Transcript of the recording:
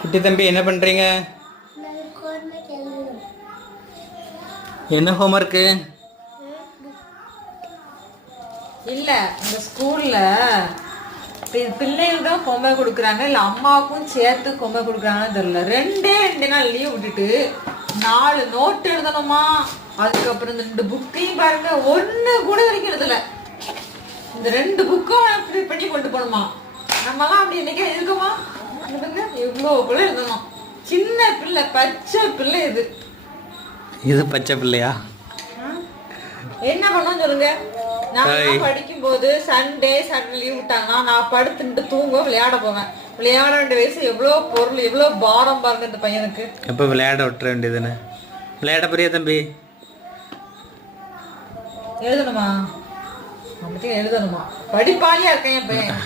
குட்டி தம்பி என்ன பண்ணுறீங்க? என்ன ஹோம்ஒர்க்கு? இல்லை, இந்த ஸ்கூலில் பிள்ளைகள் தான் ஹோம்ஒர்க் கொடுக்குறாங்க, இல்லை அம்மாவுக்கும் சேர்த்து ஹோம்ஒர்க் கொடுக்குறாங்கன்னு தெரியல. ரெண்டு நாள் லீவ் விட்டுட்டு 4 நோட்டு எழுதணுமா, அதுக்கப்புறம் இந்த 2 புக்கையும் பாருங்க, ஒன்று கூட வரைக்கும் எழுதலை. இந்த 2 புக்கும் ஃபில் பண்ணி கொண்டு போகணுமா. நம்மலாம் அப்படி என்னைக்கா இருக்குமா? எவ்வளோ கூட எழுதணும். சின்ன பிள்ளை, பச்சை பிள்ளை. இது பச்சை பிள்ளையா? என்ன பண்ணுவோம் சொல்லுங்க. நான் படிக்கும் போது சண்டே லீவ் விட்டாங்கன்னா நான் படுத்துட்டு தூங்குவோம், விளையாட போவேன். விளையாட வேண்டிய வயசு எவ்வளோ பொருள், எவ்வளோ பாரம் பாருங்க இந்த பையனுக்கு. எப்போ விளையாட விட்டுற வேண்டியதுன்னு. விளையாட போறியா தம்பி? எழுதணுமா? எழுதணுமா? படிப்பாளியா இருக்கேன் என் பையன்.